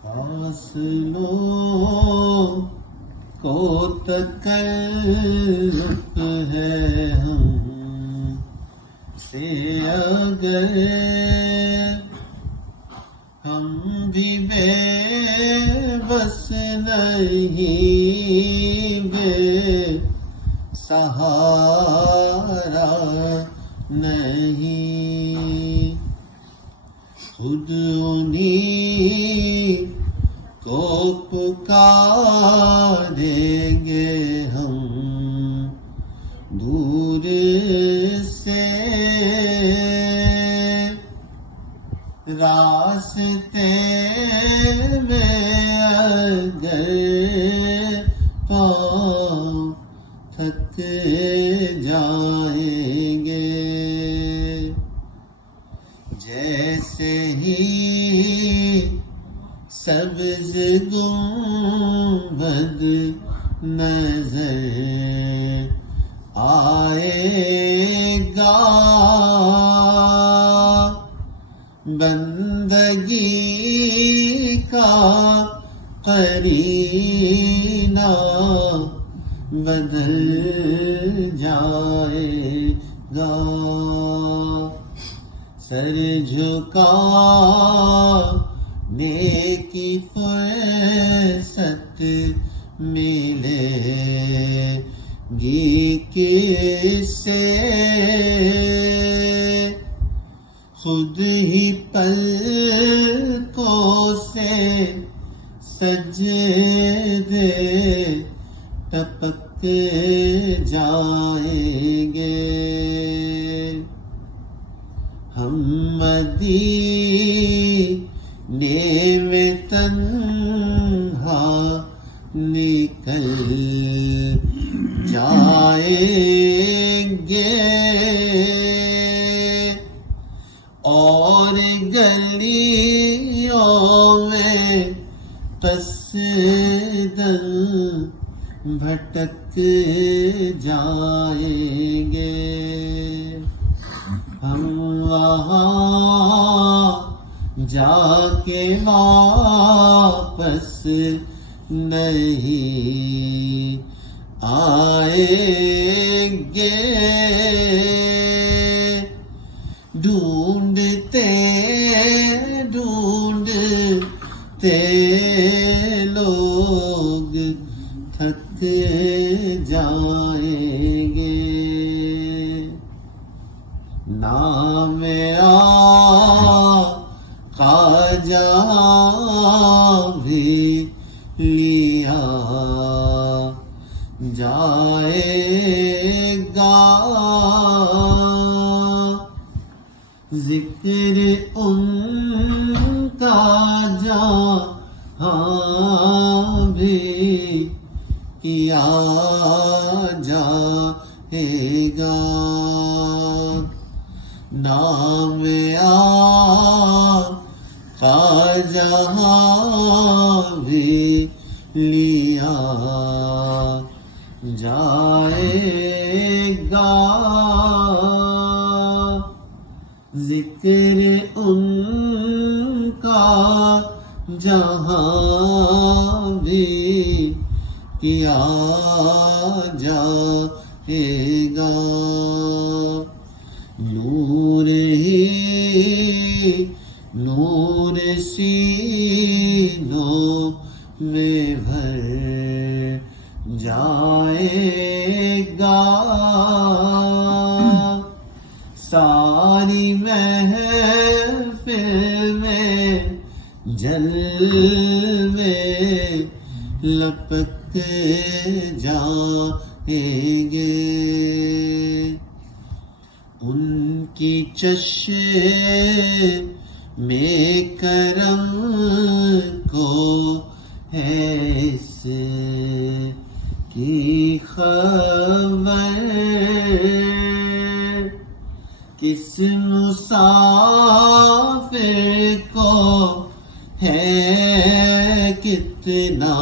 فاصلوں کو تکلف ہے ہم سے اگر ہم بھی بے بس نہیں بے سہارا نہیں خود انہیں کو پکاریں گے ہم دور سے راستے میں اگر پاؤں تھک جائیں گے جیسے ہی سبز گنبد نظر آئے گا بندگی کا قرینہ بدل جائے گا سر جھکانے کی فرصت ملے گی کس سے خود ہی پلکوں سے سجدے ٹپک جائیں گے ہم مدینے میں تنہا نکل جائیں گے اور گلیوں میں قصداً بھٹک جائیں گے ہم وہاں جا کے واپس نہیں آئیں گے ڈھونڈتے ڈھونڈتے لوگ تھک جائیں گے نام آقا جہاں بھی لیا جائے گا ذکر ان کا جہاں بھی کیا جائے گا نام آقا جہاں بھی لیا جائے گا ذکر ان کا جہاں بھی کیا جائے گا نور ہی نور سینوں میں بھر جائے گا ساری محفل میں جلوے لپک جائیں گے ان کی چشم کرم کو ہے اس کی خبر کس مسافر کو ہے کتنا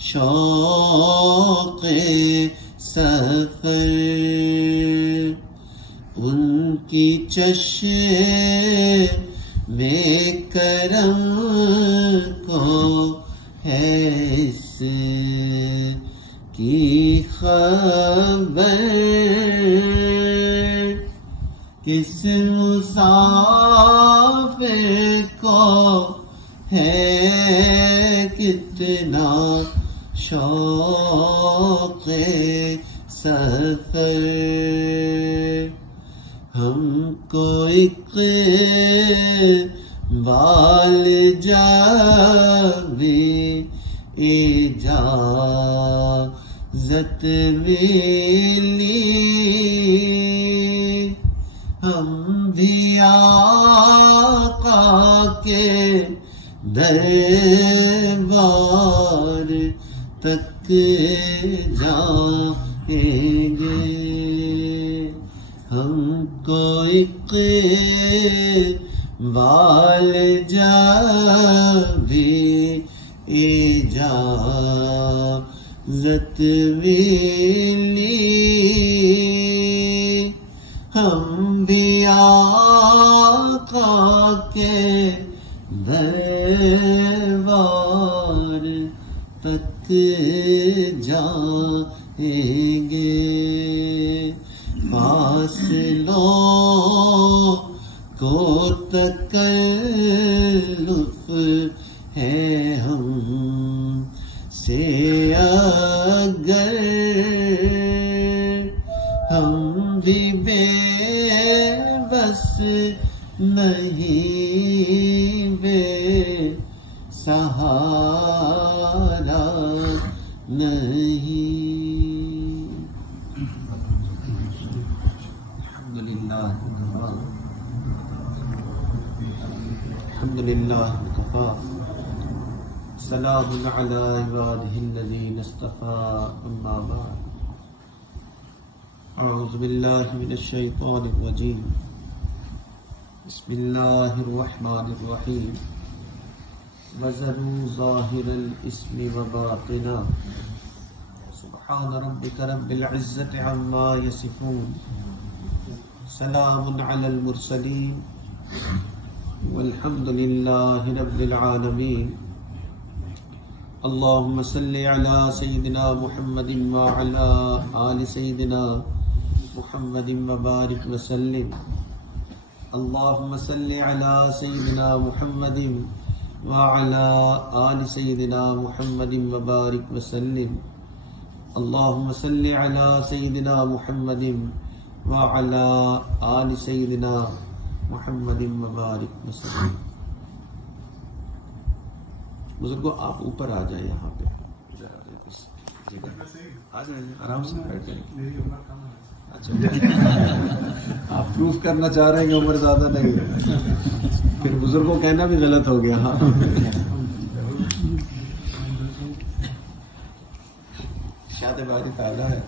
شوق سفر ان کی چشم کرم کو ہے کتنا شوق سفر، ہم کو اقبال جاوی اجازت ملی، ہم بھی آقا کے دربار تک جائیں گے، ہم کو اقبال جاوی اجازت ملی، ہم بھی آقا کے دربار تک جائیں گے، فاصلوں کو تکلف ہے ہم سے اگر، ہم بھی بے بس نہیں بے سہارا نہیں۔ الحمدللہ وکفا، سلام علی عبادہ الذین اصطفیٰ، اما بعد، اعوذ باللہ من الشیطان الرجیم، بسم اللہ الرحمن الرحیم، وَذَرُوا ظَاهِرَ الْإِثْمِ وَبَاطِنَهُ، سبحان ربک رب العزة عما یصفون، سلام علی المرسلین، والحمد للہ رب العالمین۔ اللہم صلی علی سیدنا محمد وعلی آل سیدنا محمد وبارک وسلم، اللہم صلی علی سیدنا محمد وعلی آل سیدنا محمد وبارک وسلم، اللہم صلی علی سیدنا محمد وعلی آل سیدنا محمد مبارک وسلم۔ بزرگوں آپ اوپر آ جائیں، یہاں پہ آ جائیں، آرام سے بیٹھ جائیں۔ اچھا آپ پروف کرنا چاہ رہے ہیں کہ عمر زیادہ نہیں ہے، پھر بزرگوں کہنا بھی غلط ہو گیا۔ ہاں ارشاد باری تعالیٰ ہے،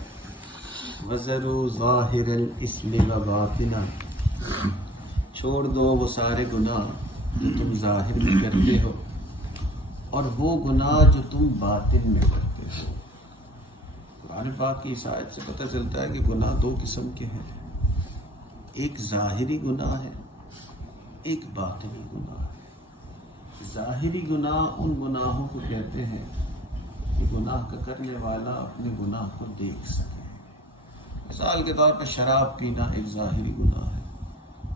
وَذَرُوا ظَاهِرَ الْإِثْمِ وَبَاطِنَهُ، چھوڑ دو وہ سارے گناہ جو تم ظاہر میں کرتے ہو اور وہ گناہ جو تم باطن میں کرتے ہو۔ قرآن پاک کی اس آیت سے پتہ چلتا ہے کہ گناہ دو قسم کے ہیں، ایک ظاہری گناہ ہے، ایک باطنی گناہ ہے۔ ظاہری گناہ ان گناہوں کو کہتے ہیں کہ گناہ کا کرنے والا اپنے گناہ کو دیکھ سکے۔ مثال کے طور پر شراب پینا ایک ظاہری گناہ ہے،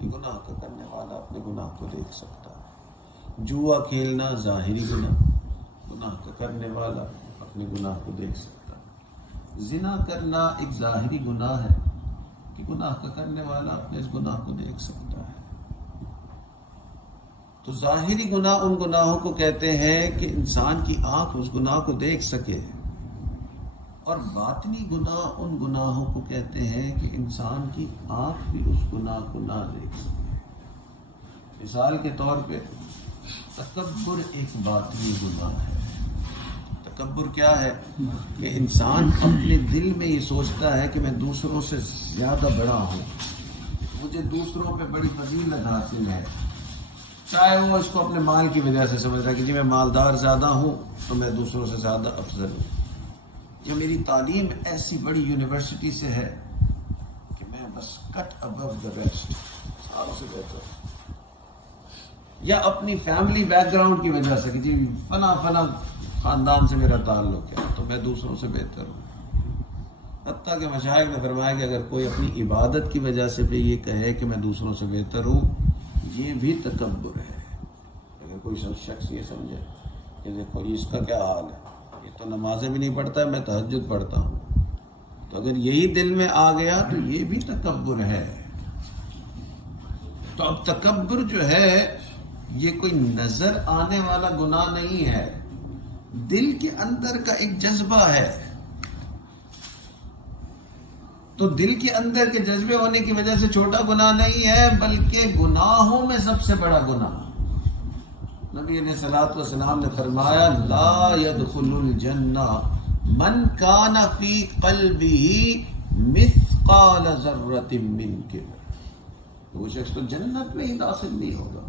گناہ کا کرنے والا اپنے گناہ کو دیکھ سکتا ہے۔ جوا کھیلنا ظاہری گناہ، گناہ کا کرنے والا اپنے گناہ کو دیکھ سکتا ہے۔ زنا کرنا ایک ظاہری گناہ ہے کہ گناہ کا کرنے والا اپنے اس گناہ کو دیکھ سکتا ہے۔ تو ظاہری گناہ ان گناہوں کو کہتے ہیں کہ انسان کی آنکھ اس گناہ کو دیکھ سکے، اور باطنی گناہ ان گناہوں کو کہتے ہیں کہ انسان کی آنکھ بھی اس گناہ کو نہ دیکھ سکے۔ مثال کے طور پہ تکبر ایک باطنی گناہ ہے۔ تکبر کیا ہے؟ کہ انسان اپنے دل میں یہ سوچتا ہے کہ میں دوسروں سے زیادہ بڑا ہوں، مجھے دوسروں پہ بڑی فضیلت حاصل ہے، چاہے وہ اس کو اپنے مال کی وجہ سے سمجھ رہا ہے کہ جی میں مالدار زیادہ ہوں تو میں دوسروں سے زیادہ افضل ہوں، یا میری تعلیم ایسی بڑی یونیورسٹی سے ہے کہ میں بس کٹ ابو دا بیسٹ، سب سے بہتر، یا اپنی فیملی بیک گراؤنڈ کی وجہ سے کہ جی فلاں خاندان سے میرا تعلق ہے تو میں دوسروں سے بہتر ہوں۔ حتیٰ کہ مشائخ نے فرمایا کہ اگر کوئی اپنی عبادت کی وجہ سے بھی یہ کہے کہ میں دوسروں سے بہتر ہوں، یہ بھی تکبر ہے۔ اگر کوئی شخص یہ سمجھے کہ دیکھو اس کا کیا حال ہے، یہ تو نمازیں بھی نہیں پڑھتا ہے، میں تہجد پڑھتا ہوں، تو اگر یہی دل میں آ گیا تو یہ بھی تکبر ہے۔ تو اب تکبر جو ہے یہ کوئی نظر آنے والا گناہ نہیں ہے، دل کے اندر کا ایک جذبہ ہے۔ تو دل کے اندر کے جذبے ہونے کی وجہ سے چھوٹا گناہ نہیں ہے، بلکہ گناہوں میں سب سے بڑا گناہ۔ نبی علیہ الصلوۃ والسلام نے فرمایا لا يدخل الجنہ من کان فی قلبہ مثقال ذرۃ من کبر، وہ شخص تو جنت میں ہی داخل نہیں ہوگا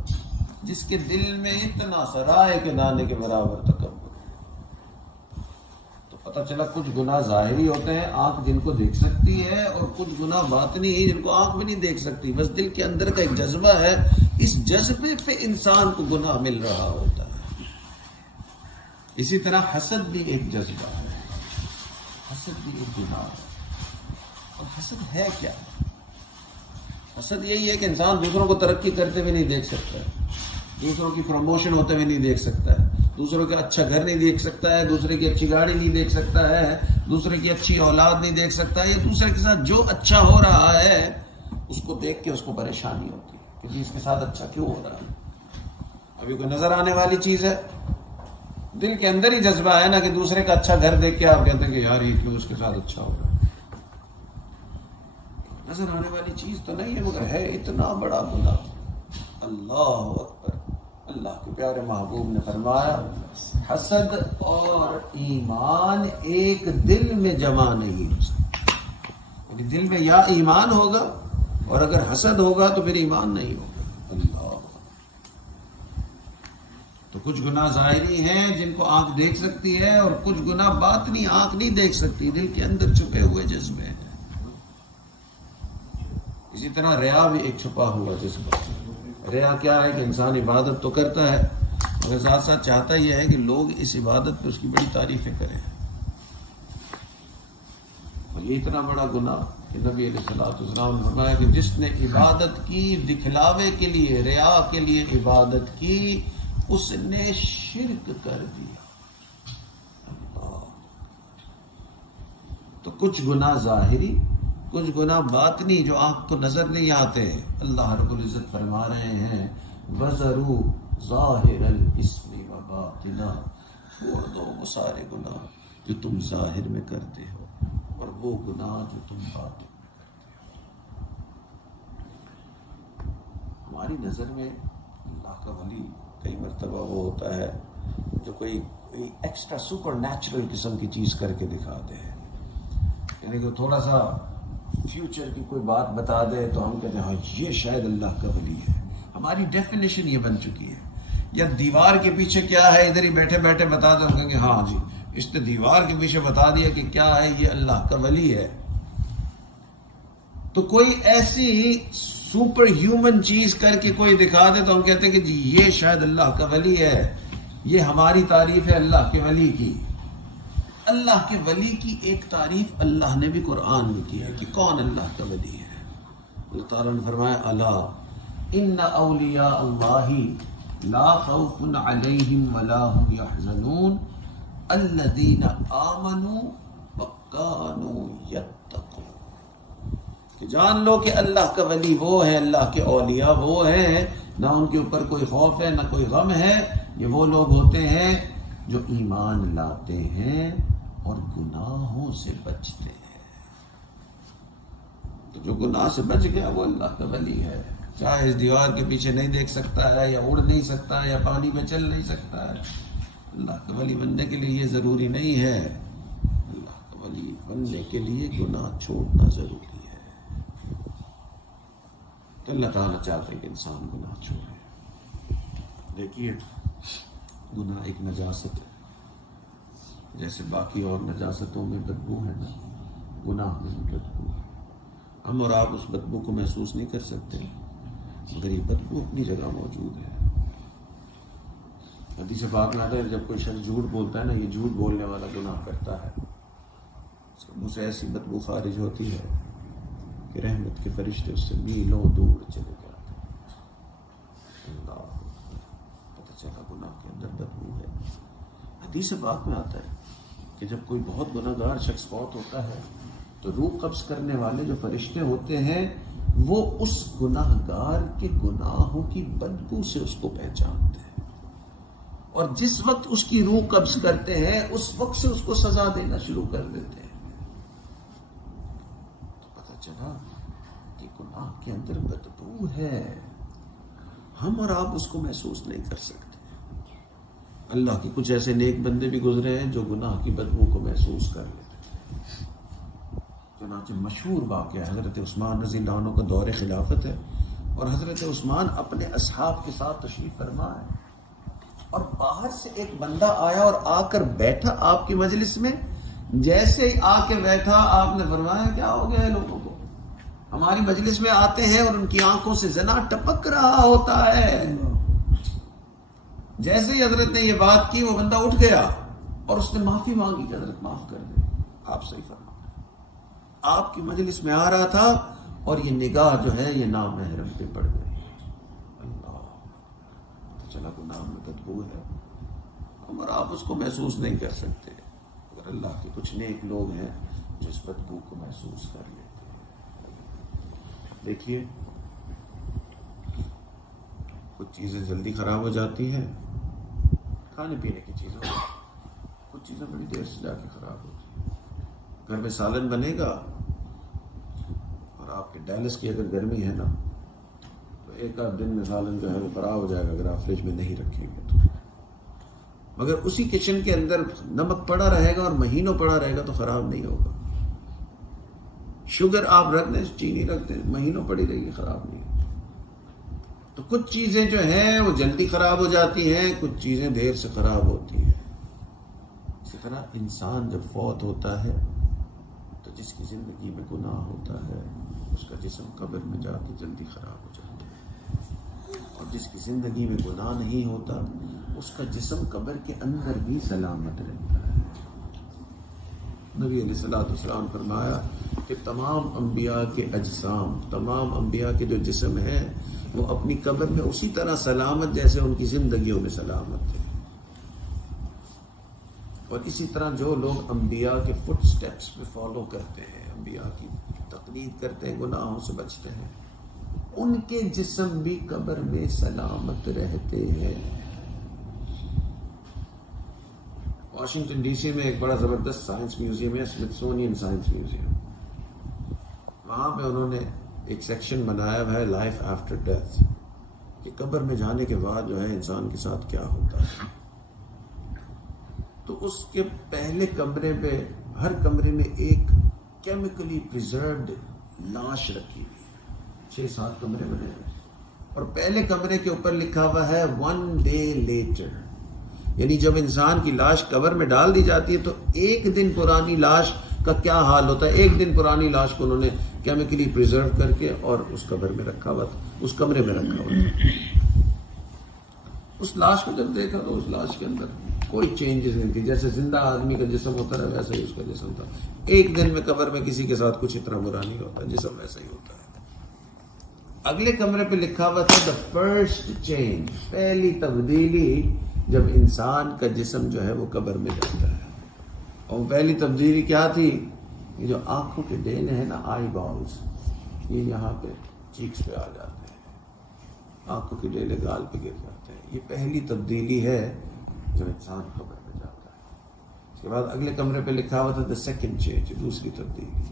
جس کے دل میں اتنا سرائے کے دانے کے برابر تکبر۔ تو پتہ چلا کچھ گناہ ظاہری ہوتے ہیں، آنکھ جن کو دیکھ سکتی ہے، اور کچھ گناہ باطنی ہے جن کو آنکھ بھی نہیں دیکھ سکتی، بس دل کے اندر کا ایک جذبہ ہے، اس جذبے پہ انسان کو گناہ مل رہا ہوتا ہے۔ اسی طرح حسد بھی ایک جذبہ ہے، حسد بھی ایک گناہ ہے۔ اور حسد ہے کیا؟ حسد یہی ہے کہ انسان دوسروں کو ترقی کرتے ہوئے نہیں دیکھ سکتا ہے، دوسروں کی پروموشن ہوتے ہوئے نہیں دیکھ سکتا ہے، دوسروں کا اچھا گھر نہیں دیکھ سکتا ہے، دوسرے کی اچھی گاڑی نہیں دیکھ سکتا ہے، دوسرے کی اچھی اولاد نہیں دیکھ سکتا ہے، یا دوسرے کے ساتھ جو اچھا ہو رہا ہے اس کو دیکھ کے اس کو پریشانی ہوتی ہے کہ اس کے ساتھ اچھا کیوں ہو رہا ہے۔ ابھی کوئی نظر آنے والی چیز ہے، دل کے اندر ہی جذبہ ہے نا کہ دوسرے کا اچھا گھر دیکھ کے آپ کہتے ہیں کہ یار یہ کیوں اس کے ساتھ اچھا ہو رہا ہے۔ نظر آنے والی چیز تو نہیں ہے مگر ہے اتنا بڑا گناہ۔ اللہ اکبر۔ اللہ کے پیارے محبوب نے فرمایا حسد اور ایمان ایک دل میں جمع نہیں ہو سکتا، یعنی دل میں یا ایمان ہوگا اور اگر حسد ہوگا تو پھر ایمان نہیں ہوگا۔ اللہ، تو کچھ گناہ ظاہری ہیں جن کو آنکھ دیکھ سکتی ہے، اور کچھ گناہ باطنی آنکھ نہیں دیکھ سکتی، دل کے اندر چھپے ہوئے جذبے ہیں۔ اسی طرح ریا بھی ایک چھپا ہوا جذبہ ہے۔ ریا کیا ہے کہ انسان عبادت تو کرتا ہے مگر ساتھ ساتھ چاہتا یہ ہے کہ لوگ اس عبادت پہ اس کی بڑی تعریفیں کریں، اور یہ اتنا بڑا گناہ کہ نبی علیہ الصلوۃ والسلام نے فرمایا کہ جس نے عبادت کی دکھلاوے کے لیے، ریا کے لیے عبادت کی، اس نے شرک کر دیا۔ تو کچھ گناہ ظاہری، کچھ گناہ باطنی جو آنکھ کو نظر نہیں آتے۔ اللہ رب العزت فرما رہے ہیں وَذَرُوا ظَاهِرَ الْإِثْمِ وَبَاطِنَهُ، چھوڑ دو وہ سارے گناہ جو تم ظاہر میں کرتے ہو اور وہ گناہ جو تم باطن میں کرتے ہو۔ ہماری نظر میں اللہ کا ولی کئی مرتبہ وہ ہوتا ہے جو کوئی ایکسٹرا سپر نیچرل قسم کی چیز کر کے دکھاتے ہیں، یعنی کہ تھوڑا سا فیوچر کی کوئی بات بتا دے تو ہم کہتے ہیں ہاں یہ شاید اللہ کا ولی ہے۔ ہماری ڈیفینیشن یہ بن چکی ہے، یا دیوار کے پیچھے کیا ہے ادھر ہی بیٹھے بیٹھے بتا دیں، ہم کہیں گے ہاں جی اس نے دیوار کے پیچھے بتا دیا کہ کیا ہے، یہ اللہ کا ولی ہے۔ تو کوئی ایسی سپر ہیومن چیز کر کے کوئی دکھا دے تو ہم کہتے ہیں کہ جی یہ شاید اللہ کا ولی ہے، یہ ہماری تعریف ہے اللہ کے ولی کی۔ اللہ کے ولی کی ایک تعریف اللہ نے بھی قرآن میں کی ہے کہ کون اللہ کا ولی ہے۔ اللہ تعالیٰ نے فرمایا الا ان اولیاء اللہ لا خوف علیہم ولا هم يحزنون الذین آمنوا وکانوا یتقون، کہ جان لو کہ اللہ کا ولی وہ ہے، اللہ کے اولیاء وہ ہیں، نہ ان کے اوپر کوئی خوف ہے نہ کوئی غم ہے، یہ وہ لوگ ہوتے ہیں جو ایمان لاتے ہیں اور گناہوں سے بچتے ہیں۔ تو جو گناہ سے بچ گیا وہ اللہ کا ولی ہے، چاہے اس دیوار کے پیچھے نہیں دیکھ سکتا ہے، یا اڑ نہیں سکتا ہے، یا پانی میں چل نہیں سکتا ہے۔ اللہ کا ولی بننے کے لیے یہ ضروری نہیں ہے، اللہ کا ولی بننے کے لیے گناہ چھوڑنا ضروری ہے۔ تو اللہ تعالیٰ چاہتے ہیں کہ انسان گناہ چھوڑے۔ دیکھیے گناہ ایک نجاست ہے، جیسے باقی اور نجاستوں میں بدبو ہے نا، گناہ میں بھی بدبو ہے۔ ہم اور آپ اس بدبو کو محسوس نہیں کر سکتے مگر یہ بدبو اپنی جگہ موجود ہے۔ حدیث پاک میں آتا ہے جب کوئی شخص جھوٹ بولتا ہے نا، یہ جھوٹ بولنے والا گناہ کرتا ہے، اس کے منہ سے ایسی بدبو خارج ہوتی ہے کہ رحمت کے فرشتے اس سے میلوں دور چلے جاتے ہیں۔ اللہ پتہ چلا اندر بدبو ہے. حدیث پاک میں آتا ہے کہ جب کوئی بہت گناہگار شخص فوت ہوتا ہے تو روح قبض کرنے والے جو فرشتے ہوتے ہیں وہ اس گناہگار کے گناہوں کی بدبو سے اس کو پہچانتے ہیں، اور جس وقت اس کی روح قبض کرتے ہیں اس وقت سے اس کو سزا دینا شروع کر دیتے ہیں. تو پتہ چلا کہ گناہ کے اندر بدبو ہے، ہم اور آپ اس کو محسوس نہیں کر سکتے. اللہ کے کچھ ایسے نیک بندے بھی گزرے ہیں جو گناہ کی بدبو کو محسوس کر لیتے ہیں. چنانچہ مشہور واقعہ حضرت عثمان رضی اللہ عنہ کا دور خلافت ہے، اور حضرت عثمان اپنے اصحاب کے ساتھ تشریف فرما ہے، اور باہر سے ایک بندہ آیا اور آ کر بیٹھا آپ کی مجلس میں. جیسے ہی آ کے بیٹھا آپ نے فرمایا کیا ہو گیا ہے لوگوں کو، ہماری مجلس میں آتے ہیں اور ان کی آنکھوں سے زنا ٹپک رہا ہوتا ہے. جیسے ہی حضرت نے یہ بات کی وہ بندہ اٹھ گیا اور اس نے معافی مانگی کہ حضرت معاف کر دیں، آپ صحیح فرما. آپ کی مجلس میں آ رہا تھا اور یہ نگاہ جو ہے یہ نامحرم پہ پڑ گئی. اللہ تو چلا گناہ میں بدبو ہے، ہم اور آپ اس کو محسوس نہیں کر سکتے، اگر اللہ کے کچھ نیک لوگ ہیں جو اس بدبو کو محسوس کر لیتے ہیں. دیکھیے کچھ چیزیں جلدی خراب ہو جاتی ہیں، کھانے پینے کی چیزیں، کچھ چیزیں بڑی دیر سے جا کے خراب ہوتی ہیں. گھر میں سالن بنے گا اور آپ کے ڈیلس کی اگر گرمی ہے نا تو ایک آدھ دن میں سالن جو ہے وہ خراب ہو جائے گا اگر آپ فریج میں نہیں رکھیں گے تو. مگر اسی کچن کے اندر نمک پڑا رہے گا اور مہینوں پڑا رہے گا تو خراب نہیں ہوگا. شوگر آپ رکھ دیں، چینی رکھ دیں، مہینوں پڑی رہے گی خراب نہیں. تو کچھ چیزیں جو ہیں وہ جلدی خراب ہو جاتی ہیں، کچھ چیزیں دیر سے خراب ہوتی ہیں. اسی طرح انسان جب فوت ہوتا ہے تو جس کی زندگی میں گناہ ہوتا ہے اس کا جسم قبر میں جا کے جلدی خراب ہو جاتا ہے، اور جس کی زندگی میں گناہ نہیں ہوتا اس کا جسم قبر کے اندر بھی سلامت رہتا ہے. نبی علیہ الصلوۃ والسلام فرمایا کہ تمام انبیاء کے اجسام، تمام انبیاء کے جو جسم ہیں وہ اپنی قبر میں اسی طرح سلامت جیسے ان کی زندگیوں میں سلامت تھے. اور اسی طرح جو لوگ انبیاء کے فٹ سٹیپس پہ فالو کرتے ہیں، انبیاء کی تقلید کرتے ہیں، گناہوں سے بچتے ہیں، ان کے جسم بھی قبر میں سلامت رہتے ہیں. واشنگٹن ڈی سی میں ایک بڑا زبردست سائنس میوزیم ہے، اسمتھسونین سائنس میوزیم. وہاں پہ انہوں نے ایک سیکشن بنایا ہوا ہے لائف آفٹر ڈیتھ، کہ قبر میں جانے کے بعد جو ہے انسان کے ساتھ کیا ہوتا ہے. تو اس کے پہلے کمرے پہ، ہر کمرے میں ایک کیمیکلی پریزروڈ لاش رکھی ہوئی ہے. 6-7 کمرے بنے ہوئے، اور پہلے کمرے کے اوپر لکھا ہوا ہے 1 day later، یعنی جب انسان کی لاش قبر میں ڈال دی جاتی ہے تو ایک دن پرانی لاش کا کیا حال ہوتا ہے. ایک دن پرانی لاش کو انہوں نے کیمیکلی پریزرو کر کے اور اس قبر میں رکھا ہوا تھا، اس کمرے میں رکھا ہوا تھا. اس لاش کو جب دیکھا تو اس لاش کے اندر کوئی چینجز نہیں تھی، جیسے زندہ آدمی کا جسم ہوتا ہے ویسا ہی اس کا جسم تھا. ایک دن میں قبر میں کسی کے ساتھ کچھ اتنا برا نہیں ہوتا، جسم ویسا ہی ہوتا ہے. اگلے کمرے پہ لکھا ہوا تھا the first change، پہلی تبدیلی جب انسان کا جسم جو ہے وہ قبر میں جاتا ہے. اور پہلی تبدیلی کیا تھی؟ یہ جو آنکھوں کے ڈینے ہیں نا، آئی بالز، یہ یہاں پہ چیکس پہ آ جاتے ہیں، آنکھوں کے ڈینے گال پہ گر جاتے ہیں. یہ پہلی تبدیلی ہے جب انسان قبر میں جاتا ہے. اس کے بعد اگلے کمرے پہ لکھا ہوا تھا the second change، دوسری تبدیلی.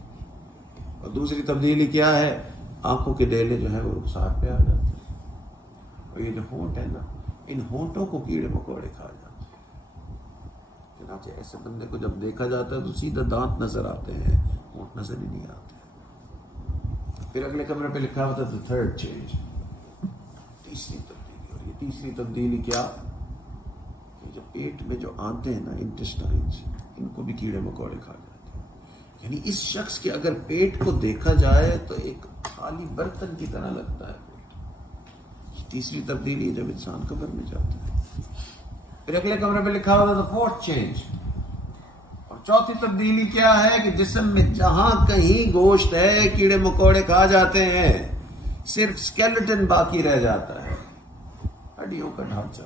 اور دوسری تبدیلی کیا ہے؟ آنکھوں کے ڈیلے جو ہیں وہ رخسار پہ آ جاتے ہیں، اور یہ جو ہونٹ ہے نا، ان ہونٹوں کو کیڑے مکوڑے کھا جاتے ہیں. چنانچہ ایسے بندے کو جب دیکھا جاتا ہے تو سیدھا دانت نظر آتے ہیں، ہونٹ نظر ہی نہیں آتے. پھر اگلے کمرے پہ لکھا ہوا تھا the third change، تیسری تبدیلی. اور یہ تیسری تبدیلی کیا کہ جو پیٹ میں جو آنتے ہیں نا، انٹسٹائنز، ان کو بھی کیڑے مکوڑے کھا جاتے ہیں. یعنی اس شخص کے اگر پیٹ کو دیکھا جائے تو ایک خالی برتن کی طرح لگتا ہے پیٹ. تیسری تبدیلی جب انسان قبر میں جاتا ہے. پھر اگلے کمرے پہ لکھا ہوا تھا the fourth change. اور چوتھی تبدیلی کیا ہے کہ جسم میں جہاں کہیں گوشت ہے کیڑے مکوڑے کھا جاتے ہیں، صرف سکیلٹن باقی رہ جاتا ہے، ہڈیوں کا ڈھانچہ.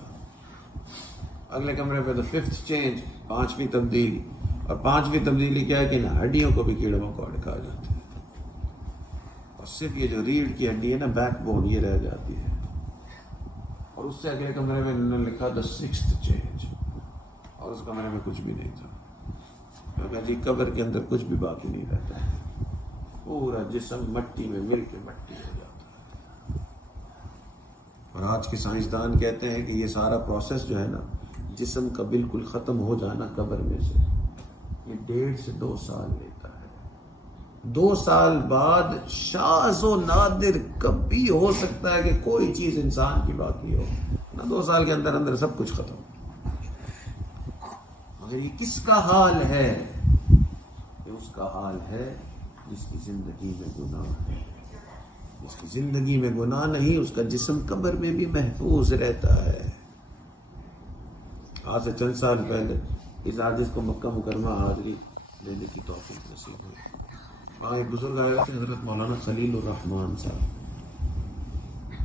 اگلے کمرے پہ تو 5th چینج، 5ویں تبدیلی، اور 5ویں تبدیلی کیا ہے کہ نا ہڈیوں کو بھی کیڑے مکوڑے کھا جاتے ہیں، اور صرف یہ جو ریڑھ کی ہڈی ہے نا بیک بون یہ رہ جاتی ہے. اور اس سے اگلے کمرے میں انہوں نے لکھا the 6th چینج، اور اس کمرے میں کچھ بھی نہیں تھا. میں کہا جی قبر کے اندر کچھ بھی باقی نہیں رہتا ہے، پورا جسم مٹی میں مل کے مٹی ہو جاتا ہے. اور آج کے سائنسدان کہتے ہیں کہ یہ سارا پروسیس جو ہے نا جسم کا بالکل ختم ہو جانا قبر میں سے یہ 1.5 سے 2 سال لیتا ہے. 2 سال بعد شاذ و نادر کبھی ہو سکتا ہے کہ کوئی چیز انسان کی باقی ہو نہ، 2 سال کے اندر اندر سب کچھ ختم. مگر یہ کس کا حال ہے؟ یہ اس کا حال ہے جس کی زندگی میں گناہ ہے. جس کی زندگی میں گناہ نہیں اس کا جسم قبر میں بھی محفوظ رہتا ہے. آج سے چند سال پہلے اس عاجز کو مکہ مکرمہ حاضری لینے کی توفیق نصیب ہوئی. وہاں ایک بزرگ آئے تھے حضرت مولانا خلیل الرحمان صاحب،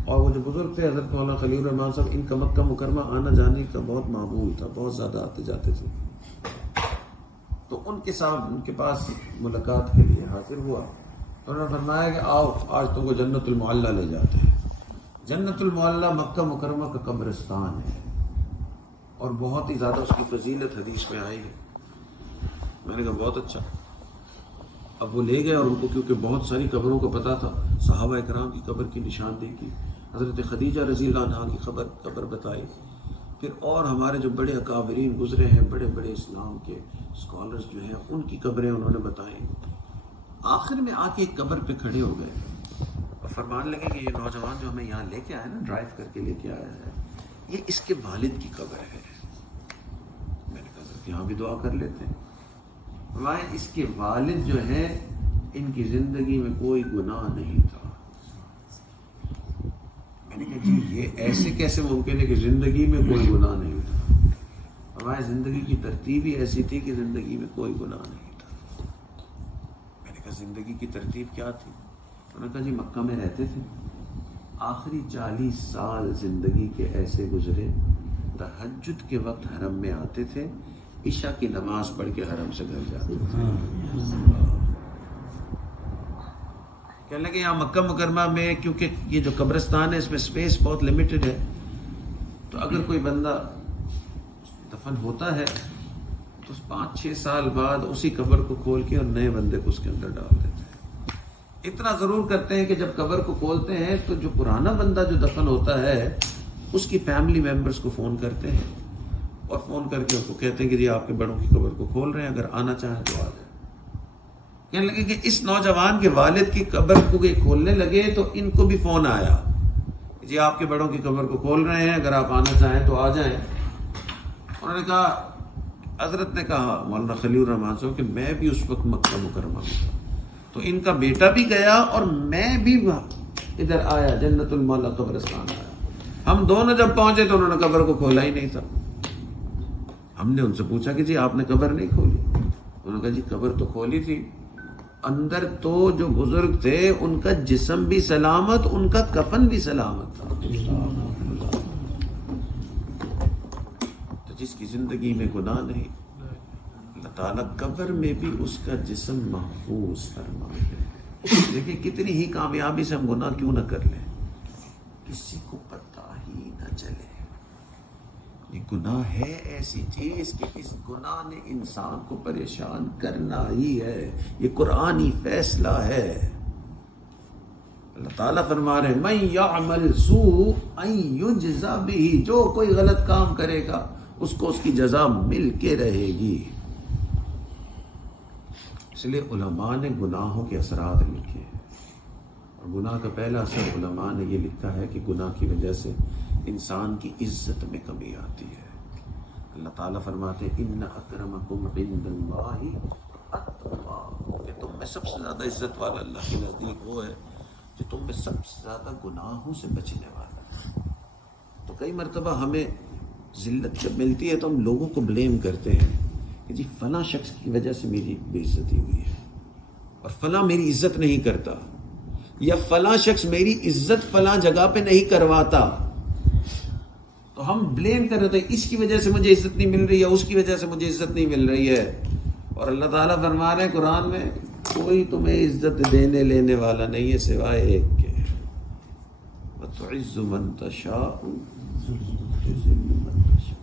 اور وہ جو بزرگ تھے حضرت مولانا خلیل الرحمان صاحب، ان کا مکہ مکرمہ آنا جانے کا بہت معمول تھا، بہت زیادہ آتے جاتے تھے. تو ان کے ساتھ ان کے پاس ملاقات کے لیے حاضر ہوا، تو انہوں نے فرمایا کہ آؤ آج تم کو جنت المعلی لے جاتے ہیں. جنت المعلی مکہ مکرمہ کا قبرستان ہے اور بہت ہی زیادہ اس کی فضیلت حدیث میں آئی ہے. میں نے کہا بہت اچھا. اب وہ لے گئے اور ان کو کیونکہ بہت ساری قبروں کا پتہ تھا، صحابہ اکرام کی قبر کی نشاندہی کی، حضرت خدیجہ رضی اللہ عنہا کی قبر بتائی، پھر اور ہمارے جو بڑے اکابرین گزرے ہیں، بڑے بڑے اسلام کے اسکالرز جو ہیں ان کی قبریں انہوں نے بتائیں. آخر میں آ کے ایک قبر پہ کھڑے ہو گئے اور فرمان لگے کہ یہ نوجوان جو ہمیں یہاں لے کے آیا نا، ڈرائیو کر کے لے کے آیا ہے، یہ اس کے والد کی قبر ہے. میں نے کہا یہاں بھی دعا کر لیتے ہیں. اس کے والد جو ہیں ان کی زندگی میں کوئی گناہ نہیں تھا. میں نے کہا جی یہ ایسے کیسے ممکن ہے کہ زندگی میں کوئی گناہ نہیں تھا؟ ہماری زندگی کی ترتیب ہی ایسی تھی کہ زندگی میں کوئی گناہ نہیں تھا. میں نے کہا زندگی کی ترتیب کیا تھی؟ انہوں نے کہا جی مکہ میں رہتے تھے، آخری 40 سال زندگی کے ایسے گزرے، تہجد کے وقت حرم میں آتے تھے، عشاء کی نماز پڑھ کے حرم سے گھر جاتے تھے. کہنے لگے یہاں مکہ مکرمہ میں کیونکہ یہ جو قبرستان ہے اس میں سپیس بہت لیمیٹڈ ہے، تو اگر کوئی بندہ دفن ہوتا ہے تو 5-6 سال بعد اسی قبر کو کھول کے اور نئے بندے کو اس کے اندر ڈال دیتے ہیں. اتنا ضرور کرتے ہیں کہ جب قبر کو کھولتے ہیں تو جو پرانا بندہ جو دفن ہوتا ہے اس کی فیملی ممبرز کو فون کرتے ہیں اور فون کر کے ان کو کہتے ہیں کہ جی آپ کے بڑوں کی قبر کو کھول رہے ہیں، اگر آنا چاہیں تو آ جائیں. کہنے لگے کہ اس نوجوان کے والد کی قبر کو کھولنے لگے تو ان کو بھی فون آیا، جی آپ کے بڑوں کی قبر کو کھول رہے ہیں، اگر آپ آنا چاہیں تو آ جائیں. انہوں نے کہا، حضرت نے کہا مولانا خلیل الرحمان صاحب کہ میں بھی اس وقت مکہ مکرمہ میں تھا، تو ان کا بیٹا بھی گیا اور میں بھی ادھر آیا، جنت المعلی قبرستان آیا. ہم دونوں جب پہنچے تو انہوں نے قبر کو کھولا ہی نہیں تھا. ہم نے ان سے پوچھا کہ جی آپ نے قبر نہیں کھولی؟ انہوں نے کہا جی قبر تو کھولی تھی، اندر تو جو بزرگ تھے ان کا جسم بھی سلامت، ان کا کفن بھی سلامت تھا. تو جس کی زندگی میں گناہ نہیں، اللہ تعالیٰ قبر میں بھی اس کا جسم محفوظ فرمائے. دیکھیں کتنی ہی کامیابی سے ہم گناہ کیوں نہ کر لیں، کسی کو پتہ ہی نہ چلے. یہ گناہ ہے ایسی چیز کہ اس گناہ نے انسان کو پریشان کرنا ہی ہے. یہ قرآنی فیصلہ ہے. اللہ تعالیٰ فرما رہے ہیں من یعمل سوءا یجز بہ، جو کوئی غلط کام کرے گا اس کو اس کی جزا مل کے رہے گی. اس لیے علماء نے گناہوں کے اثرات لکھے ہیں، اور گناہ کا پہلا اثر علماء نے یہ لکھا ہے کہ گناہ کی وجہ سے انسان کی عزت میں کمی آتی ہے. اللہ تعالیٰ فرماتے ہیں ان اکرمکم عند اللہ اتقاکم، کہ تم میں سب سے زیادہ عزت والا اللہ کے نزدیک وہ ہے جو تم میں سب سے زیادہ گناہوں سے بچنے والا ہے. تو کئی مرتبہ ہمیں ذلت جب ملتی ہے تو ہم لوگوں کو بلیم کرتے ہیں کہ جی فلاں شخص کی وجہ سے میری بے عزتی ہوئی ہے، اور فلاں میری عزت نہیں کرتا، یا فلاں شخص میری عزت فلاں جگہ پہ نہیں کرواتا. تو ہم بلیم کر رہے تھے اس کی وجہ سے مجھے عزت نہیں مل رہی ہے، اس کی وجہ سے مجھے عزت نہیں مل رہی ہے. اور اللہ تعالیٰ فرما رہے ہیں قرآن میں کوئی تمہیں عزت دینے لینے والا نہیں ہے سوائے ایک کے. وَتُعِزُّ مَن تَشَاءُ وَتُذِلُّ مَن تَشَاءُ.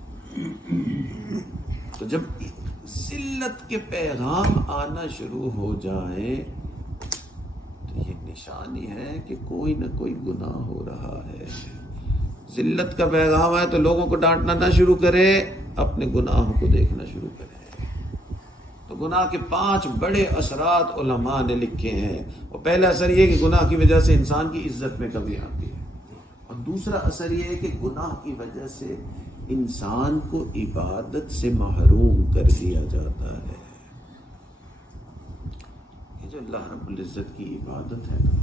تو جب ذلت کے پیغام آنا شروع ہو جائیں تو یہ نشانی ہے کہ کوئی نہ کوئی گناہ ہو رہا ہے. ذلت کا پیغام آئے تو لوگوں کو ڈانٹنا نہ شروع کرے، اپنے گناہوں کو دیکھنا شروع کرے. تو گناہ کے 5 بڑے اثرات علماء نے لکھے ہیں. اور پہلا اثر یہ کہ گناہ کی وجہ سے انسان کی عزت میں کمی آتی ہے، اور دوسرا اثر یہ ہے کہ گناہ کی وجہ سے انسان کو عبادت سے محروم کر دیا جاتا ہے. یہ جو اللہ رب العزت کی عبادت ہے نا،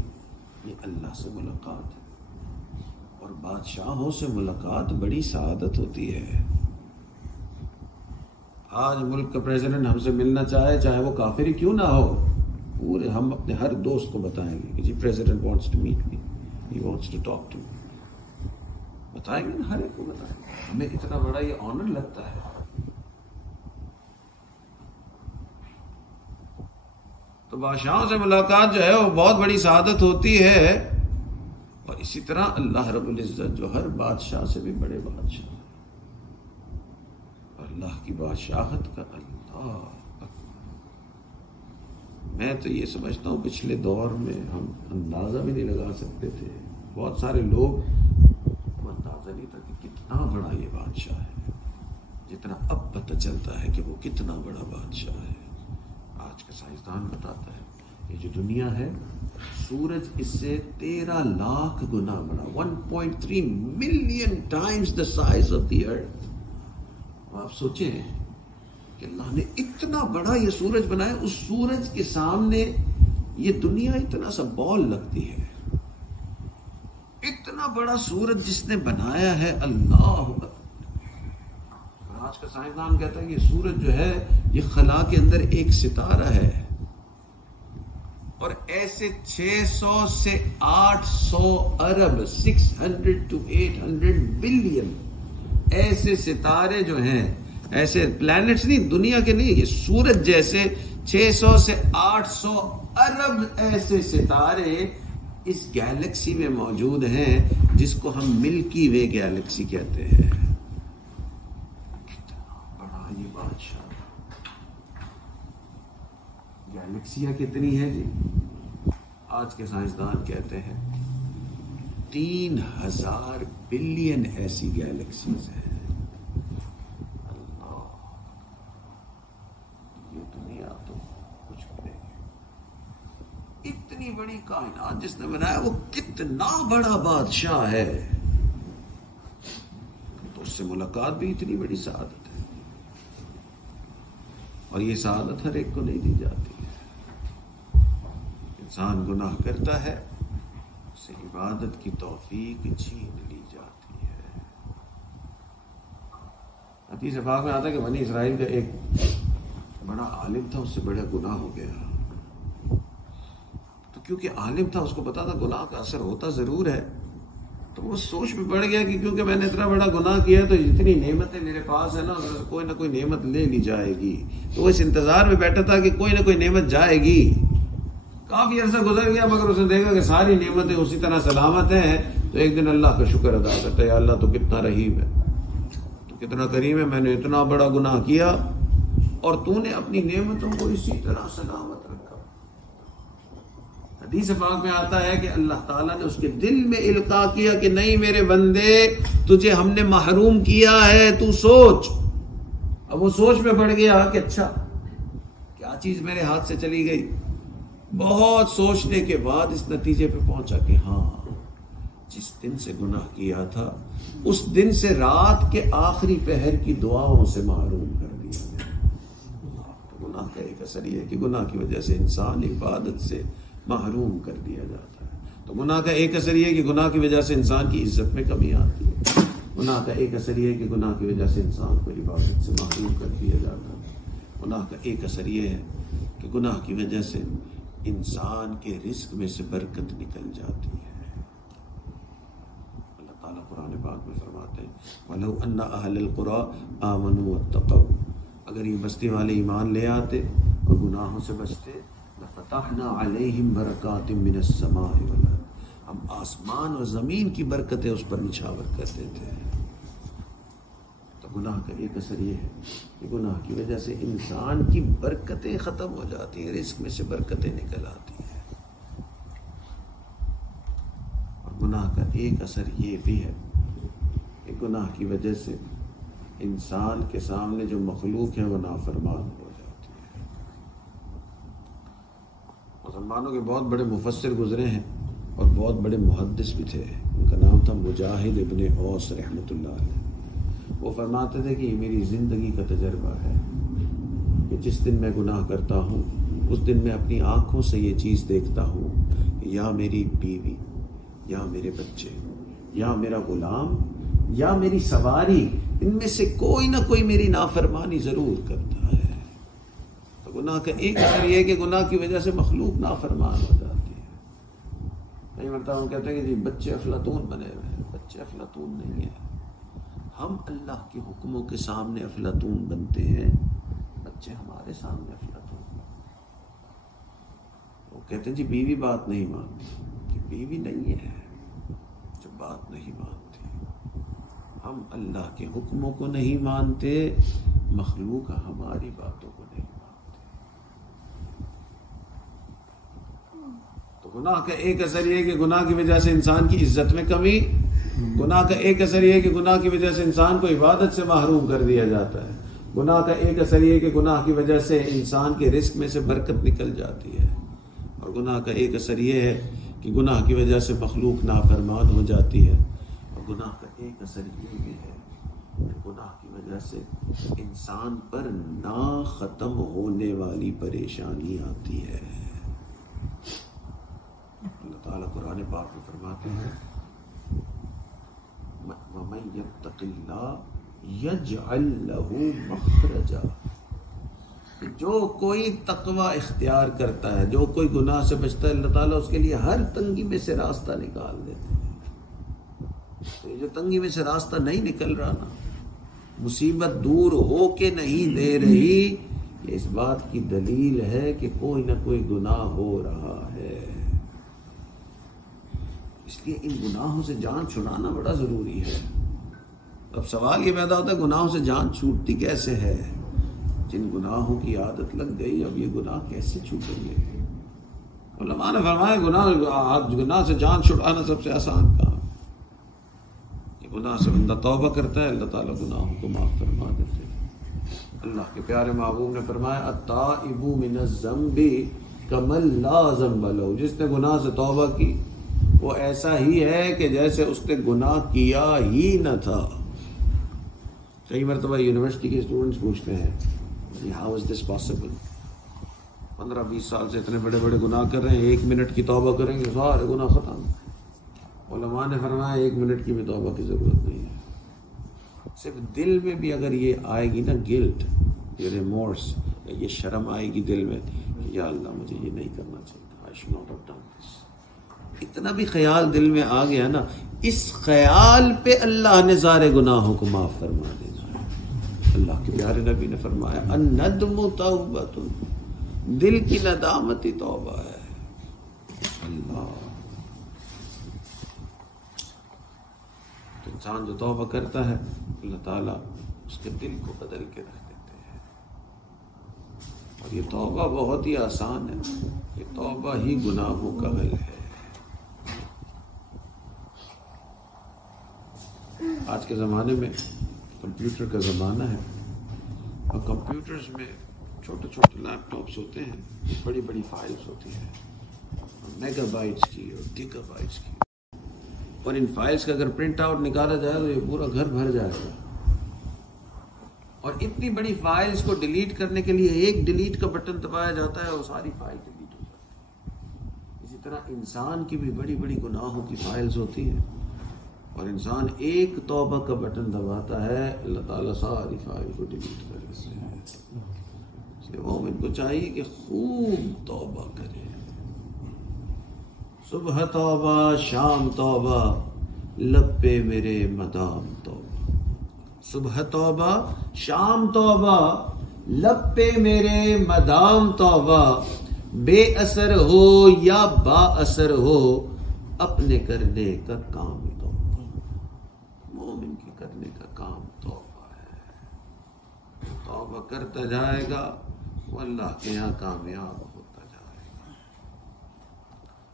یہ اللہ سے ملاقات ہے. اور بادشاہوں سے ملاقات بڑی سعادت ہوتی ہے. آج ملک کا پریزیڈنٹ ہم سے ملنا چاہے وہ کافر ہی کیوں نہ ہو، پورے ہم اپنے ہر دوست کو بتائیں گے کہ جی president wants to meet me, he wants to talk to me. بتائیں گے نا، ہر ایک کو بتائیں گے. ہمیں اتنا بڑا یہ آنر لگتا ہے. تو بادشاہوں سے ملاقات جو ہے وہ بہت بڑی سعادت ہوتی ہے. اور اسی طرح اللہ رب العزت جو ہر بادشاہ سے بھی بڑے بادشاہ، اللہ کی بادشاہت کا اللہ اکبر. میں تو یہ سمجھتا ہوں پچھلے دور میں ہم اندازہ بھی نہیں لگا سکتے تھے. بہت سارے لوگ اندازہ نہیں تھا کہ کتنا بڑا یہ بادشاہ ہے، جتنا اب پتہ چلتا ہے کہ وہ کتنا بڑا بادشاہ ہے. آج کا سائنسدان بتاتا ہے کہ جو دنیا ہے سورج اس سے 13 لاکھ گنا بڑا، 1.3 million times the size of the earth. آپ سوچیں کہ اللہ نے اتنا بڑا یہ سورج بنایا، اس سورج کے سامنے یہ دنیا اتنا سا بال لگتی ہے. اتنا بڑا سورج جس نے بنایا ہے اللہ اکبر. آج کا سائنسدان کہتا ہے کہ یہ سورج جو ہے یہ خلا کے اندر ایک ستارہ ہے، اور ایسے 600 سے 800 ارب 600 to 800 بلین ایسے ستارے جو ہیں، ایسے پلانٹس نہیں، دنیا کے نہیں، یہ سورج جیسے 600 سے 800 ارب ایسے ستارے اس گیلیکسی میں موجود ہیں جس کو ہم ملکی وے گیلیکسی کہتے ہیں. کتنا بڑا یہ بادشاہ. گیلیکسیاں کتنی ہیں جی؟ آج کے سائنسدان کہتے ہیں 3000 بلین ایسی گیلیکسیز ہیں. اللہ، یہ دنیا تو کچھ بھی نہیں. اتنی بڑی کائنات جس نے بنایا وہ کتنا بڑا بادشاہ ہے. تو اس سے ملاقات بھی اتنی بڑی سعادت ہے، اور یہ سعادت ہر ایک کو نہیں دی جاتی. انسان گناہ کرتا ہے، اسے عبادت کی توفیق چھین لی جاتی ہے. حدیث پاک میں آتا ہے کہ بنی اسرائیل کا ایک بڑا عالم تھا، اس سے بڑا گناہ ہو گیا. تو کیونکہ عالم تھا، اس کو پتا تھا گناہ کا اثر ہوتا ضرور ہے، تو وہ سوچ میں پڑ گیا کہ کیونکہ میں نے اتنا بڑا گناہ کیا تو جتنی نعمتیں میرے پاس ہیں نا، اس سے کوئی نہ کوئی نعمت لے لی جائے گی. تو وہ اس انتظار میں بیٹھا تھا کہ کوئی نہ کوئی نعمت جائے گی. کافی عرصہ گزر گیا، مگر اس نے دیکھا کہ ساری نعمتیں اسی طرح سلامت ہیں. تو ایک دن اللہ کا شکر ادا کرتا ہے، یا اللہ تو کتنا رحیم ہے، تو کتنا کریم ہے. میں نے اتنا بڑا گناہ کیا اور تو نے اپنی نعمتوں کو اسی طرح سلامت رکھا. حدیث پاک میں آتا ہے کہ اللہ تعالیٰ نے اس کے دل میں القاء کیا کہ نہیں میرے بندے، تجھے ہم نے محروم کیا ہے، تو سوچ. اب وہ سوچ میں پڑ گیا کہ اچھا کیا چیز میرے ہاتھ سے چلی گئی. بہت سوچنے کے بعد اس نتیجے پہ پہنچا کہ ہاں، جس دن سے گناہ کیا تھا اس دن سے رات کے آخری پہر کی دعاؤں سے محروم کر دیا گیا. تو گناہ کا ایک اثر یہ ہے کہ گناہ کی وجہ سے انسان عبادت سے محروم کر دیا جاتا ہے. تو گناہ کا ایک اثر یہ ہے کہ گناہ کی وجہ سے انسان کی عزت میں کمی آتی ہے. گناہ کا ایک اثر یہ ہے کہ گناہ کی وجہ سے انسان کو عبادت سے محروم کر دیا جاتا ہے. گناہ کا ایک اثر یہ ہے کہ گناہ کی وجہ سے انسان کے رزق میں سے برکت نکل جاتی ہے. اللہ تعالیٰ قرآن پاک میں فرماتے ہیں وَلَوْ أَنَّ أَهْلَ الْقُرَىٰ آمَنُوا وَاتَّقَوْا، اگر یہ بستی والے ایمان لے آتے اور گناہوں سے بچتے، لَفَتَحْنَا عَلَيْهِمْ بَرَكَاتٍ مِّنَ السَّمَاءِ وَالْأَرْضِ، ہم آسمان اور زمین کی برکتیں اس پر نچھاور کر دیتے ہیں۔ تو گناہ کا ایک اثر یہ ہے کہ گناہ کی وجہ سے انسان کی برکتیں ختم ہو جاتی ہیں، رزق میں سے برکتیں نکل آتی ہیں۔ اور گناہ کا ایک اثر یہ بھی ہے کہ گناہ کی وجہ سے انسان کے سامنے جو مخلوق ہے وہ نافرمان ہو جاتی ہے۔ مسلمانوں کے بہت بڑے مفسر گزرے ہیں اور بہت بڑے محدث بھی تھے، ان کا نام تھا مجاہد ابن اوس رحمۃ اللہ علیہ۔ وہ فرماتے تھے کہ یہ میری زندگی کا تجربہ ہے کہ جس دن میں گناہ کرتا ہوں اس دن میں اپنی آنکھوں سے یہ چیز دیکھتا ہوں کہ یا میری بیوی یا میرے بچے یا میرا غلام یا میری سواری، ان میں سے کوئی نہ کوئی میری نافرمانی ضرور کرتا ہے۔ تو گناہ کا ایک اثر یہ ہے کہ گناہ کی وجہ سے مخلوق نافرمان ہو جاتی ہے۔ کئی مرتبہ ہم کہتے ہیں کہ جی بچے افلاطون بنے ہوئے ہیں، بچے افلاطون نہیں ہیں، ہم اللہ کے حکموں کے سامنے افلاطون بنتے ہیں، بچے ہمارے سامنے افلاطون۔ وہ کہتے ہیں جی بیوی بات نہیں مانتی، کہ بیوی نہیں ہے جو بات نہیں مانتی۔ ہم اللہ کے حکموں کو نہیں مانتے، مخلوق ہماری باتوں کو نہیں مانتے۔ تو گناہ کا ایک اثر یہ ہے کہ گناہ کی وجہ سے انسان کی عزت میں کمی، گناہ کا ایک اثر یہ ہے کہ گناہ کی وجہ سے انسان کو عبادت سے محروم کر دیا جاتا ہے، گناہ کا ایک اثر یہ ہے کہ گناہ کی وجہ سے انسان کے رزق میں سے برکت نکل جاتی ہے، اور گناہ کا ایک اثر یہ ہے کہ گناہ کی وجہ سے مخلوق نافرمان ہو جاتی ہے، اور گناہ کا ایک اثر یہ بھی ہے کہ گناہ کی وجہ سے انسان پر نا ختم ہونے والی پریشانی آتی ہے۔ اللہ تعالیٰ قرآن پاک میں فرماتے ہیں وَمَن يَتَّقِ اللَّهَ يَجْعَل لَّهُ مَخْرَجًا، جو کوئی تقوی اختیار کرتا ہے، جو کوئی گناہ سے بچتا ہے، اللہ تعالیٰ اس کے لیے ہر تنگی میں سے راستہ نکال دیتے ہیں۔ تو یہ جو تنگی میں سے راستہ نہیں نکل رہا نا، مصیبت دور ہو کے نہیں دے رہی، یہ اس بات کی دلیل ہے کہ کوئی نہ کوئی گناہ ہو رہا ہے۔ اس لیے ان گناہوں سے جان چھڑانا بڑا ضروری ہے۔ اب سوال یہ پیدا ہوتا ہے گناہوں سے جان چھوٹتی کیسے ہے؟ جن گناہوں کی عادت لگ گئی اب یہ گناہ کیسے چھوٹیں گے؟ علماء نے فرمایا گناہ سے جان چھڑانا سب سے آسان کام، گناہ سے بندہ توبہ کرتا ہے، اللہ تعالیٰ گناہوں کو معاف فرما دیتے ہیں۔ اللہ کے پیارے محبوب نے فرمایا التائب من الذنب کمن لا ذنب لہ، جس نے گناہ سے توبہ کی وہ ایسا ہی ہے کہ جیسے اس نے گناہ کیا ہی نہ تھا۔ کئی مرتبہ یونیورسٹی کے اسٹوڈنٹس پوچھتے ہیں ہاؤ از دس پاسبل، 15-20 سال سے اتنے بڑے بڑے گناہ کر رہے ہیں، 1 منٹ کی توبہ کریں گے سارے گناہ ختم۔ علماء نے فرمایا 1 منٹ کی بھی توبہ کی ضرورت نہیں ہے، صرف دل میں بھی اگر یہ آئے گی نا گلٹ، یہ ریمورس، یہ شرم آئے گی دل میں کہ یا اللہ مجھے یہ نہیں کرنا چاہیے، I should not have done this، اتنا بھی خیال دل میں آ گیا نا، اس خیال پہ اللہ نے سارے گناہوں کو معاف فرما دینا ہے۔ اللہ کے پیارے نبی نے فرمایا الندم توبۃ، دل کی ندامت ہی توبہ ہے۔ اللہ، انسان جو توبہ کرتا ہے اللہ تعالیٰ اس کے دل کو بدل کے رکھ دیتے ہیں، اور یہ توبہ بہت ہی آسان ہے، یہ توبہ ہی گناہوں کا حل ہے۔ آج کے زمانے میں کمپیوٹر کا زمانہ ہے، اور کمپیوٹرز میں چھوٹے چھوٹے لیپ ٹاپس ہوتے ہیں، بڑی بڑی فائلز ہوتی ہیں، میگا بائٹس کی اور گیگا بائٹس کی، اور ان فائلز کا اگر پرنٹ آؤٹ نکالا جائے تو یہ پورا گھر بھر جائے گا، اور اتنی بڑی فائلز کو ڈیلیٹ کرنے کے لیے ایک ڈیلیٹ کا بٹن دبایا جاتا ہے اور ساری فائل ڈیلیٹ ہو جاتی ہے۔ اسی طرح انسان کی بھی بڑی بڑی گناہوں کی فائلز ہوتی ہیں، اور انسان ایک توبہ کا بٹن دباتا ہے اللہ تعالیٰ ساری فائل کو ڈیلیٹ کر دیتے ہیں۔ اس لیے مومن کو چاہیے کہ خوب توبہ کرے، صبح توبہ، شام توبہ، لب پہ میرے مدام توبہ۔ صبح توبہ شام توبہ، لب پہ میرے مدام توبہ، بے اثر ہو یا با اثر ہو اپنے کرنے کا کام ہی توبہ۔ مومن کی کرنے کا کام توبہ ہے، توبہ کرتا جائے گا وہ اللہ کے یہاں کامیاب ہوتا جائے گا۔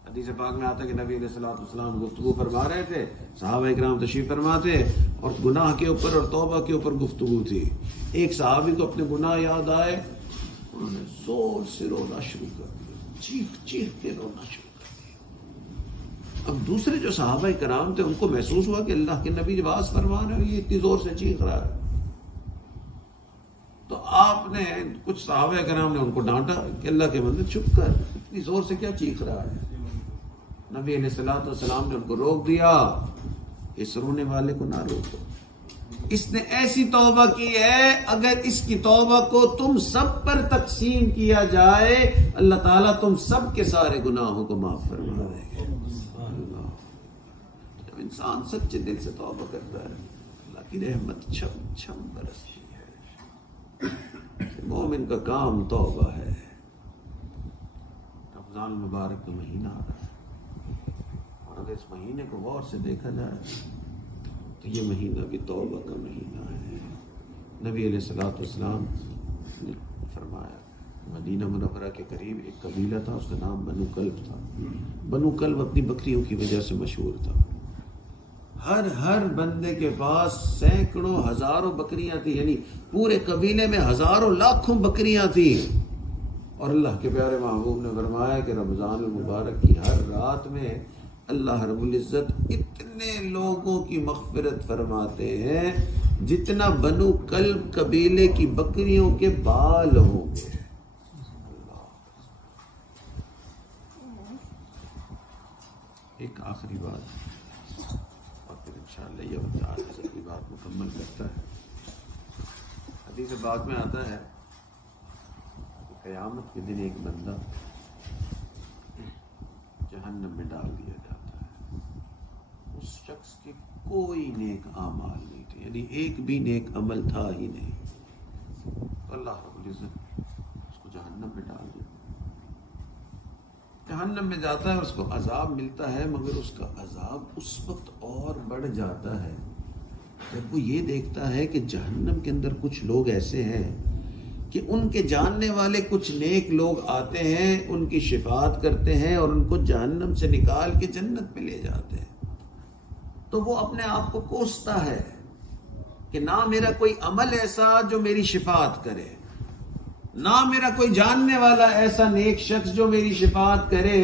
حدیث پاک میں آتا ہے کہ نبی علیہ الصلوۃ والسلام گفتگو فرما رہے تھے، صحابہ اکرام تشریف فرما تھے اور گناہ کے اوپر اور توبہ کے اوپر گفتگو تھی۔ ایک صحابی کو اپنے گناہ یاد آئے، انہوں نے زور سے رونا شروع کر دیا، چیخ چیخ کے رونا شروع کر دیا۔ اب دوسرے جو صحابہ کرام تھے ان کو محسوس ہوا کہ اللہ کے نبی جب آواز فرما رہے ہیں یہ اتنی زور سے چیخ رہا ہے، تو آپ نے کچھ صحابہ کرام نے ان کو ڈانٹا کہ اللہ کے بندے چپ کر، اتنی زور سے کیا چیخ رہا ہے؟ نبی علیہ الصلوۃ والسلام نے ان کو روک دیا، اس رونے والے کو نہ روکو، اس نے ایسی توبہ کی ہے اگر اس کی توبہ کو تم سب پر تقسیم کیا جائے اللہ تعالیٰ تم سب کے سارے گناہوں کو معاف فرما دے گا۔ جب انسان سچے دل سے توبہ کرتا ہے اللہ کی رحمت چھم چھم برستی ہے۔ مومن کا کام توبہ ہے۔ رمضان المبارک کا مہینہ آ رہا ہے اور اگر اس مہینے کو غور سے دیکھا جائے تو یہ مہینہ بھی توبہ کا مہینہ ہے۔ نبی علیہ الصلوۃ والسلام نے فرمایا، مدینہ منورہ کے قریب ایک قبیلہ تھا، اس کا نام بنو کلب تھا۔ بنو کلب اپنی بکریوں کی وجہ سے مشہور تھا۔ ہر بندے کے پاس سینکڑوں ہزاروں بکریاں تھیں، یعنی پورے قبیلے میں ہزاروں لاکھوں بکریاں تھیں۔ اور اللہ کے پیارے محبوب نے فرمایا کہ رمضان المبارک کی ہر رات میں اللہ رب العزت اتنے لوگوں کی مغفرت فرماتے ہیں جتنا بنو کلب قبیلے کی بکریوں کے بال ہوں گے۔ ایک آخری بات اور پھر انشاءاللہ یہ آج کی بات مکمل کرتا ہے۔ حدیث پاک میں آتا ہے کہ قیامت کے دن ایک بندہ جہنم میں ڈال دیا جاتا ہے، اس شخص کے کوئی نیک اعمال نہیں تھے، یعنی ایک بھی نیک عمل تھا ہی نہیں۔ اللہ رب العزت اس کو جہنم میں ڈال دیا، جہنم میں جاتا ہے، اس کو عذاب ملتا ہے، مگر اس کا عذاب اس وقت اور بڑھ جاتا ہے جب وہ یہ دیکھتا ہے کہ جہنم کے اندر کچھ لوگ ایسے ہیں کہ ان کے جاننے والے کچھ نیک لوگ آتے ہیں، ان کی شفاعت کرتے ہیں اور ان کو جہنم سے نکال کے جنت میں لے جاتے ہیں۔ تو وہ اپنے آپ کو کوستا ہے کہ نہ میرا کوئی عمل ایسا جو میری شفاعت کرے، نہ میرا کوئی جاننے والا ایسا نیک شخص جو میری شفاعت کرے۔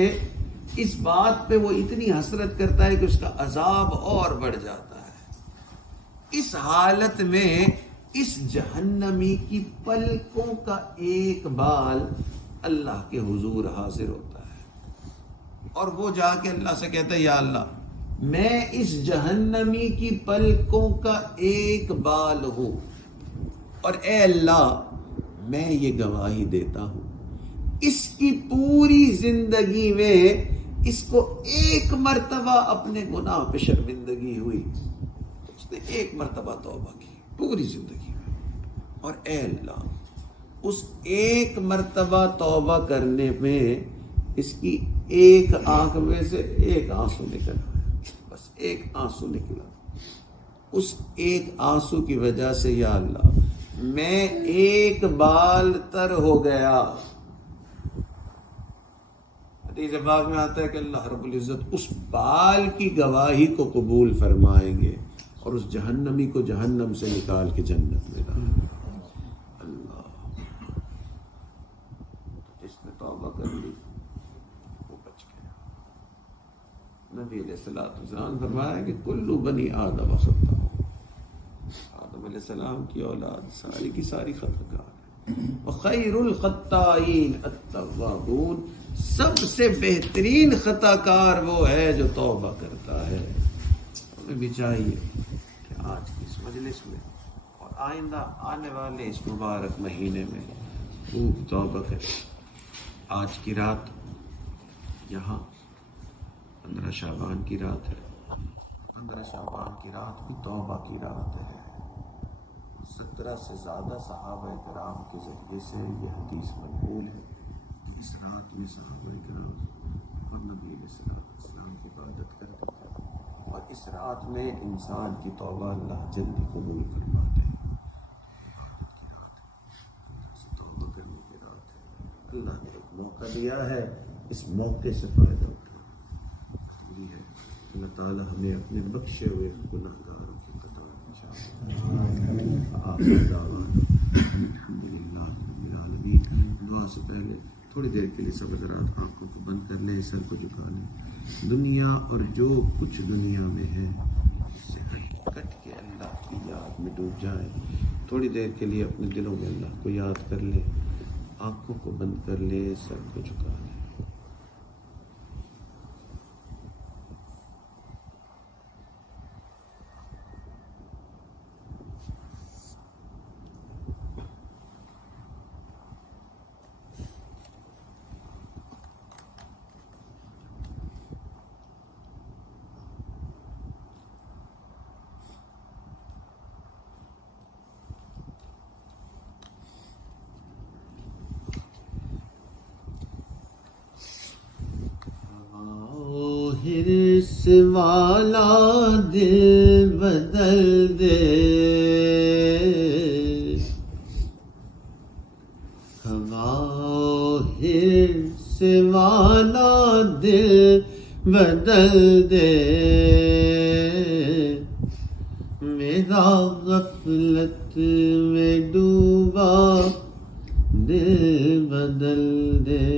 اس بات پہ وہ اتنی حسرت کرتا ہے کہ اس کا عذاب اور بڑھ جاتا ہے۔ اس حالت میں اس جہنمی کی پلکوں کا ایک بال اللہ کے حضور حاضر ہوتا ہے اور وہ جا کے اللہ سے کہتا ہے یا اللہ میں اس جہنمی کی پلکوں کا ایک بال ہوں، اور اے اللہ میں یہ گواہی دیتا ہوں اس کی پوری زندگی میں اس کو ایک مرتبہ اپنے گناہ پہ شرمندگی ہوئی، اس نے ایک مرتبہ توبہ کی پوری زندگی میں، اور اے اللہ اس ایک مرتبہ توبہ کرنے میں اس کی ایک آنکھ میں سے ایک آنسو نکلا، بس ایک آنسو نکلا، اس ایک آنسو کی وجہ سے یا اللہ میں ایک بال تر ہو گیا۔ حدیث پاک میں آتا ہے کہ اللہ رب العزت اس بال کی گواہی کو قبول فرمائیں گے اور اس جہنمی کو جہنم سے نکال کے جنت میں ڈالیں گے۔ اللہ، جس نے توبہ کر لی وہ بچ گیا۔ نبی علیہ الصلوۃ والسلام فرمایا کہ کل بنی آدم خطاء، آدم علیہ السلام کی اولاد ساری کی ساری خطا کار ہے، وخیر الخطائین التوابون، سب سے بہترین خطا کار وہ ہے جو توبہ کرتا ہے۔ ہمیں بھی چاہیے کہ آج کی اس مجلس میں اور آئندہ آنے والے اس مبارک مہینے میں خوب توبہ کریں۔ آج کی رات یہاں 15 شعبان کی رات ہے، 15 شعبان کی رات بھی توبہ کی رات ہے۔ 17 سے زیادہ صحابہ کرام کے ذریعے سے یہ حدیث منقول ہے کہ اس رات میں صحابہ کرام اور نبی علیہ السلام کی عبادت کرتے تھے، اور اس رات میں انسان کی توبہ اللہ جلدی قبول فرماتے ہیں۔ توبہ کرنے کی رات ہے، اللہ نے ایک موقع دیا ہے، اس موقع سے فائدہ اٹھانا ضروری ہے۔ اللہ تعالیٰ ہمیں اپنے بخشے ہوئے گناہ گاروں کی قطع الحمدللہ رب العالمین۔ دعا سے پہلے تھوڑی دیر کے لیے سب حضرات آنکھوں کو بند کر لیں، سر کو جھکا لیں۔ دنیا اور جو کچھ دنیا میں ہے اس سے کٹ کے اللہ کی یاد میں ڈوب جائیں۔ تھوڑی دیر کے لیے اپنے دلوں میں اللہ کو یاد کر لیں، آنکھوں کو بند کر لیں، سر کو جھکا لیں۔ حرص والا دل بدل دے، حرص والا دل بدل دے، میرا غفلت میں ڈوبا دل بدل دے،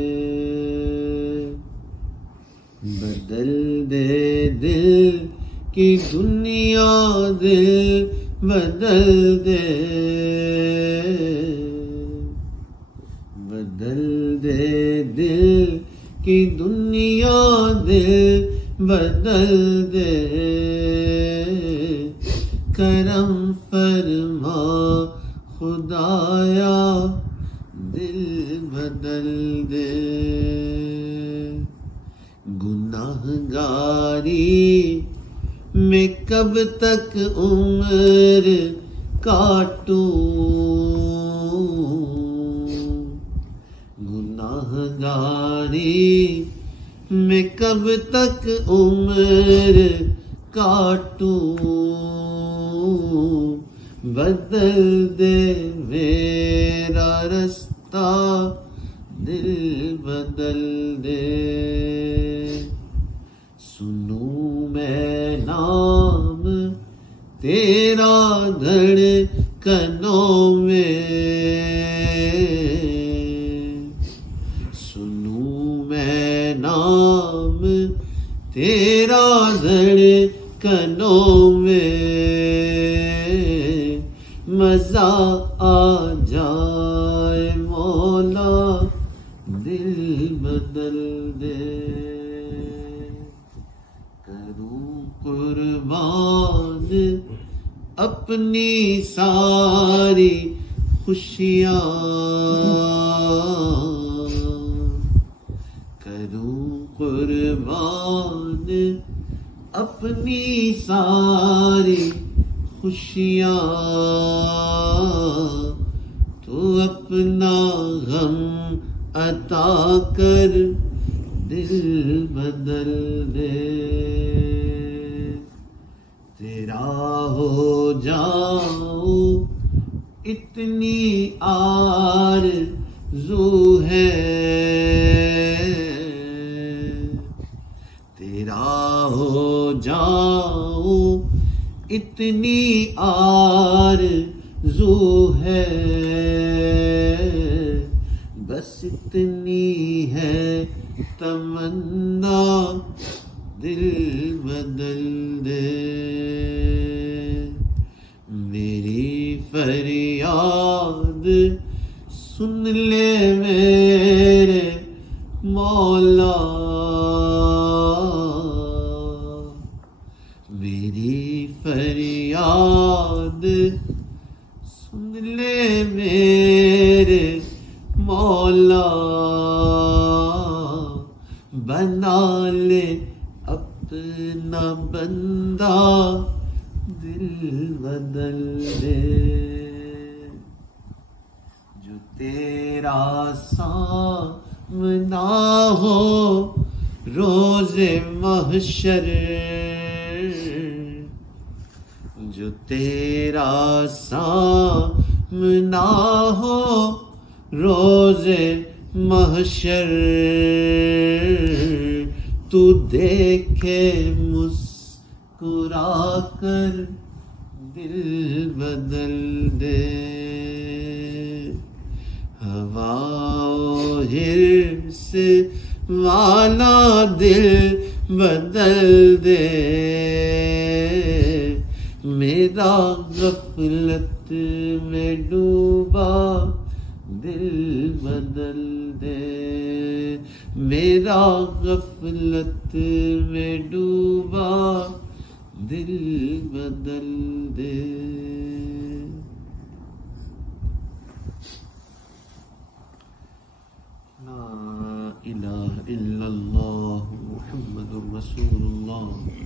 بدل دے دل کی دنیا، دل بدل دے، بدل دے دل کی دنیا، دل بدل دے، کرم فرما خدایا دل بدل دے، گناہگاری میں کب تک عمر کاٹوں، گناہگاری میں کب تک عمر کاٹوں، بدل دے میرا رستہ، دل بدل دے، سنوں میں نام تیرا دھڑکنوں میں، سنوں میں نام تیرا دھڑکنوں میں، مزہ آ جائے مولا دل بدل دے، کروں قربان اپنی ساری خوشیاں، کروں قربان اپنی ساری خوشیاں، تو اپنا غم عطا کر دل بدل دے، تیرا ہو جاؤں اتنی آرزو ہے، تیرا ہو جاؤں اتنی آرزو ہے، بس اتنی ہے تمنا دل بدل دے، میری فریاد سن لے میرے مولا، میری فریاد سن لے میرے مولا، بنا لے اپنا بندہ دل بدل دے۔ جو تیرا سامنا ہو روز محشر، جو تیرا سامنا ہو روز محشر، تو دیکھے مسکرا کر دل بدل دے، ہوا و حرص والا دل بدل دے، میرا غفلت میں ڈوبا دل بدل دے، میرا غفلت میں ڈوبا دل بدل دے۔ لا الہ الا اللہ محمد رسول اللہ۔